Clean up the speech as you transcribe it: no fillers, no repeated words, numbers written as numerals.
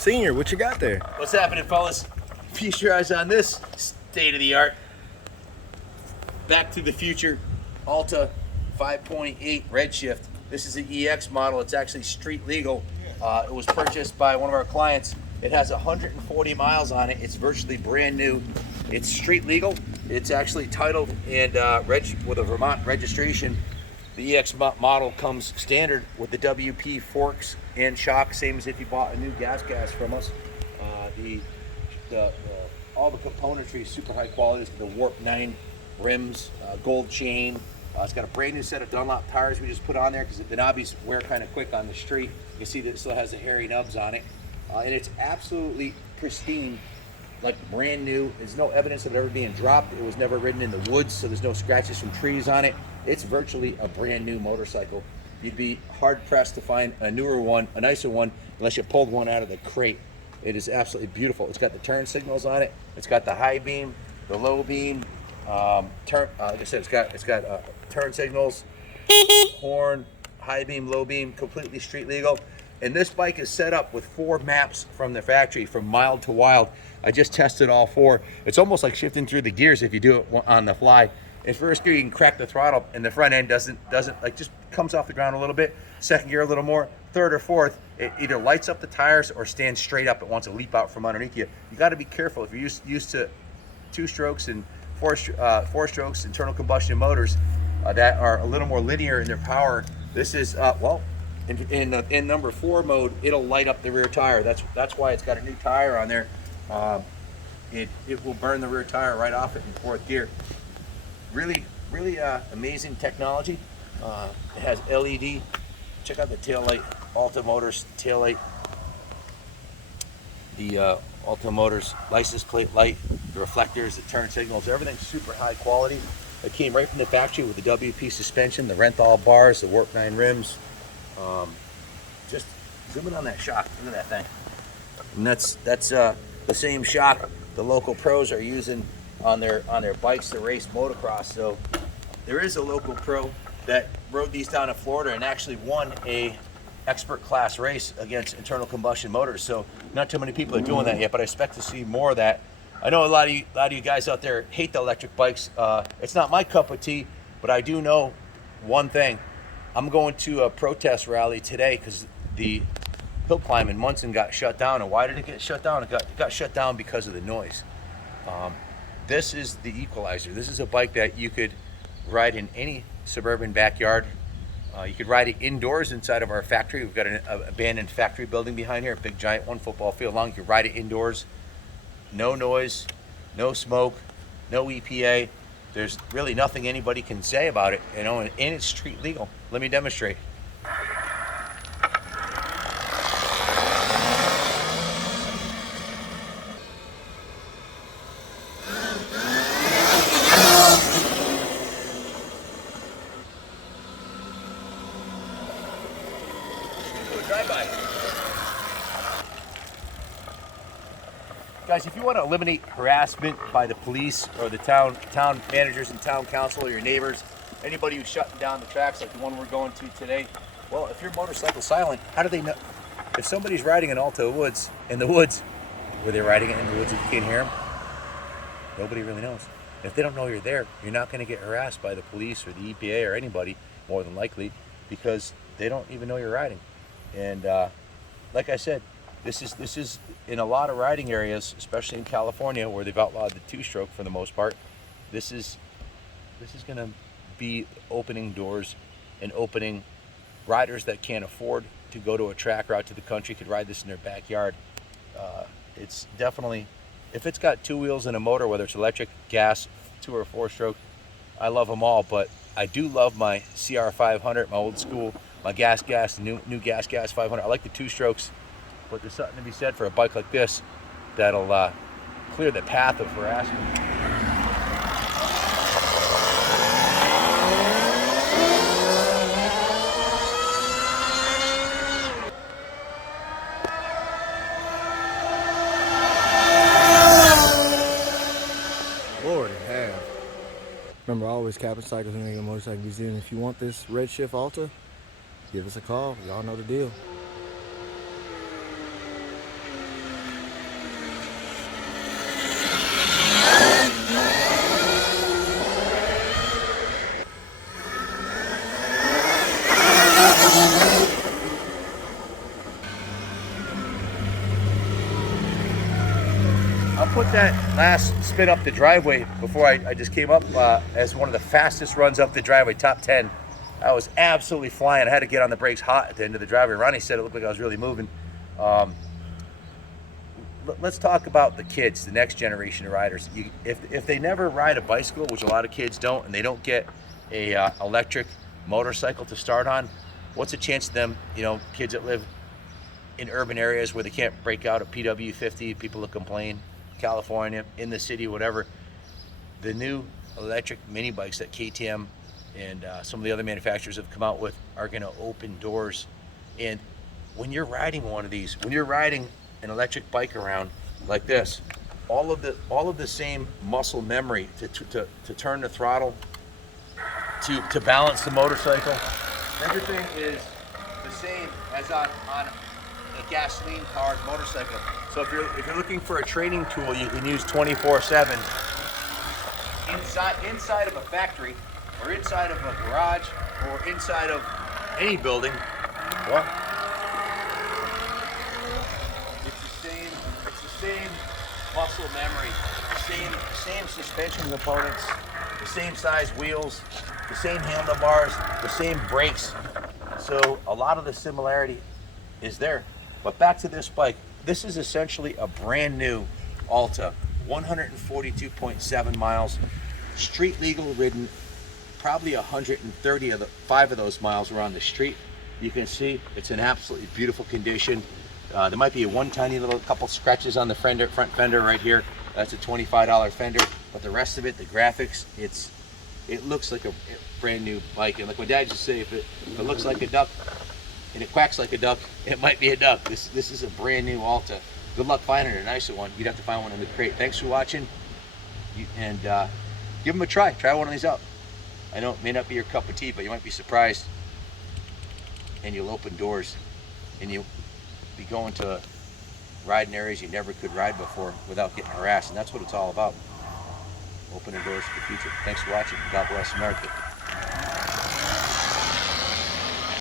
Senior, what you got there? What's happening, fellas? Feast your eyes on this state-of-the-art Back to the Future Alta 5.8 Redshift. This is an EX model. It's actually street legal. It was purchased by one of our clients. It has 140 miles on it. It's virtually brand new. It's street legal. It's actually titled and with a Vermont registration. The EX model comes standard with the WP forks and shocks, same as if you bought a new gas from us. All the componentry is super high quality. It's the Warp 9 rims, gold chain. It's got a brand new set of Dunlop tires we just put on there because the knobbies wear kind of quick on the street. You can see that it still has the hairy nubs on it. And it's absolutely pristine, like brand new. There's no evidence of it ever being dropped. It was never ridden in the woods, so there's no scratches from trees on it. It's virtually a brand new motorcycle. You'd be hard pressed to find a newer one, a nicer one, unless you pulled one out of the crate. It is absolutely beautiful. It's got the turn signals on it. It's got the high beam, the low beam. Like I said, it's got turn signals, horn, high beam, low beam, completely street legal. And this bike is set up with 4 maps from the factory, from mild to wild. I just tested all 4. It's almost like shifting through the gears if you do it on the fly. In first gear, you can crack the throttle, and the front end doesn't like, just comes off the ground a little bit. Second gear, a little more. Third or fourth, it either lights up the tires or stands straight up. It wants to leap out from underneath you. You got to be careful if you're used to 2-strokes and 4-strokes internal combustion motors that are a little more linear in their power. This is in number 4 mode, it'll light up the rear tire. That's why it's got a new tire on there. It will burn the rear tire right off it in 4th gear. Really amazing technology. It has LED. Check out the tail light, Alta Motors tail light. The Alta Motors license plate light, the reflectors, the turn signals, everything's super high quality. It came right from the factory with the WP suspension, the Renthal bars, the Warp 9 rims. Just zoom in on that shock. Look at that thing. And that's the same shock the local pros are using on their bikes to race motocross. So there is a local pro that rode these down in Florida and actually won a expert class race against internal combustion motors. So not too many people are doing that yet, but I expect to see more of that. I know a lot of you guys out there hate the electric bikes. It's not my cup of tea, but I do know one thing. I'm going to a protest rally today because the hill climb in Munson got shut down. And why did it get shut down? It got shut down because of the noise. This is the equalizer. This is a bike that you could ride in any suburban backyard. You could ride it indoors inside of our factory. We've got an abandoned factory building behind here, a big giant 1 football field long. You could ride it indoors. No noise, no smoke, no EPA. There's really nothing anybody can say about it, you know, and it's street legal. Let me demonstrate. Drive-by. Guys, if you want to eliminate harassment by the police or the town managers and town council or your neighbors, anybody who's shutting down the tracks like the one we're going to today, well, if your motorcycle's silent, how do they know? If somebody's riding an Alta in the woods, were they riding it in the woods if you can't hear them? Nobody really knows. If they don't know you're there, you're not going to get harassed by the police or the EPA or anybody, more than likely, because they don't even know you're riding. And like I said, this is in a lot of riding areas, especially in California, where they've outlawed the 2-stroke for the most part. This is going to be opening doors and opening riders that can't afford to go to a track or out to the country could ride this in their backyard. It's definitely, if it's got 2 wheels and a motor, whether it's electric, gas, 2 or 4-stroke, I love them all. But I do love my CR500, my old school, my gas, new gas 500. I like the 2-strokes, but there's something to be said for a bike like this that'll clear the path of harassment. Lord have. Remember, always Captain Cycles and Nigga Motorcycle Museum. If you want this Redshift Alta, give us a call. Y'all know the deal. took that last spin up the driveway before I just came up as one of the fastest runs up the driveway, top 10. I was absolutely flying. I had to get on the brakes hot at the end of the driveway. Ronnie said it looked like I was really moving. Let's talk about the kids, the next generation of riders. If they never ride a bicycle, which a lot of kids don't, and they don't get a electric motorcycle to start on, what's the chance of them, kids that live in urban areas where they can't break out at PW 50, people that complain, California, in the city, whatever. The new electric mini bikes that KTM and some of the other manufacturers have come out with are going to open doors. And when you're riding one of these, when you're riding an electric bike around like this, all of the same muscle memory to turn the throttle, to balance the motorcycle, everything is the same as on a gasoline powered motorcycle. So if you're looking for a training tool you can use 24/7 inside of a factory or inside of a garage or inside of any building, well, it's the same muscle memory, the same suspension components, the same size wheels, the same handlebars, the same brakes. So a lot of the similarity is there. But back to this bike. This is essentially a brand new Alta, 142.7 miles, street legal ridden. Probably 135 of those miles were on the street. You can see it's in absolutely beautiful condition. There might be one tiny little couple scratches on the front fender right here. That's a $25 fender, but the rest of it, the graphics, it looks like a brand new bike. And like my dad used to say, if it looks like a duck and it quacks like a duck, it might be a duck. This is a brand new Alta. Good luck finding a nicer one. You'd have to find one in the crate. Thanks for watching, and give them a try. Try one of these out. I know it may not be your cup of tea, but you might be surprised, and you'll open doors, and you'll be going to riding areas you never could ride before without getting harassed, and that's what it's all about. Opening doors to the future. Thanks for watching. God bless America.